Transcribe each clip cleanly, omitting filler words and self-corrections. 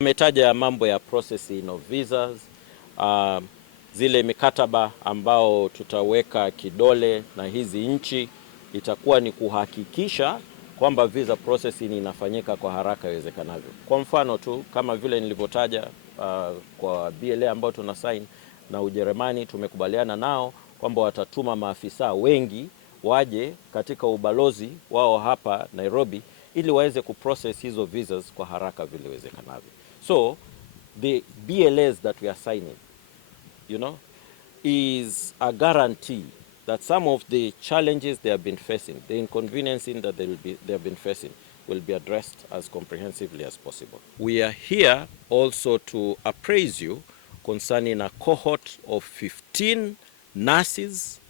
Umetaja mambo ya processing of visas, zile mikataba ambao tutaweka kidole na hizi nchi itakuwa ni kuhakikisha kwamba visa processing inafanyika kwa haraka iwezekanavyo. Kwa mfano tu kama vile nilivyotaja kwa BLA ambao tuna sign na Ujerumani, tumekubaliana nao kwamba watatuma maafisa wengi waje katika ubalozi wao hapa Nairobi ili waweze kuprocess hizo visas kwa haraka vile iwezekanavyo. So the BLAs that we are signing, is a guarantee that some of the challenges they have been facing, the inconveniencing that they have been facing, will be addressed as comprehensively as possible. We are here also to appraise you concerning a cohort of 15 nurses,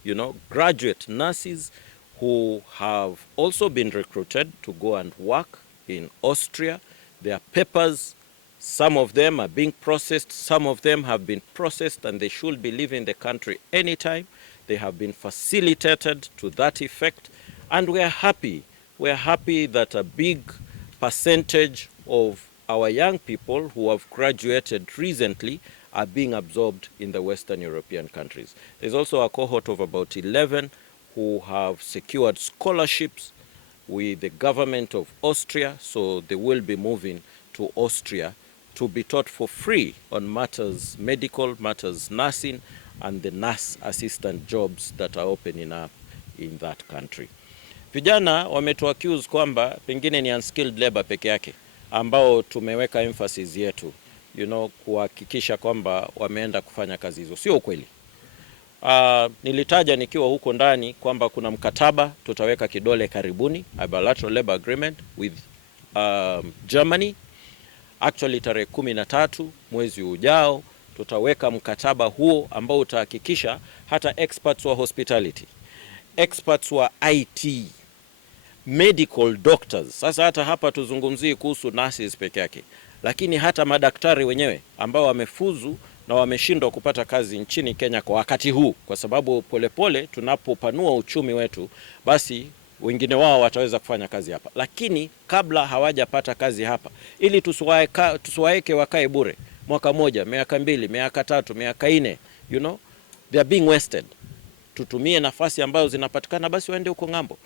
graduate nurses who have also been recruited to go and work in Austria. Their papers, some of them are being processed, some of them have been processed and they should be leaving the country anytime. They have been facilitated to that effect, and we are happy. We are happy that a big percentage of our young people who have graduated recently are being absorbed in the Western European countries. There's also a cohort of about 11 who have secured scholarships with the government of Austria, so they will be moving to Austria to be taught for free on matters medical, matters nursing, and the nurse assistant jobs that are opening up in that country. Vijana wametuaccuse kwamba pengine ni unskilled labor peke yake ambao tumeweka emphasis yetu, kuhakikisha kwamba wameenda kufanya kazi hizo. Sio ukweli. Nilitaja nikiwa huko ndani kwamba kuna mkataba tutaweka kidole karibuni, a bilateral labor agreement with Germany. Actually tarehe 13 mwezi ujao tutaweka mkataba huo ambao utahakikisha hata experts wa hospitality, experts wa IT, medical doctors. Sasa hata hapa tuzungumzie kuhusu nurses peke yake, lakini hata madaktari wenyewe ambao wamefuzu na wameshindwa kupata kazi nchini Kenya kwa wakati huu, kwa sababu polepole tunapopanua uchumi wetu, basi wengine wao wataweza kufanya kazi hapa. Lakini kabla hawajapata kazi hapa, ili tusiwaeke wakae bure mwaka moja, miaka mbili, miaka tatu, miaka 4, they are being wasted. Tutumie nafasi ambazo zinapatikana, basi waende huko ng'ambo.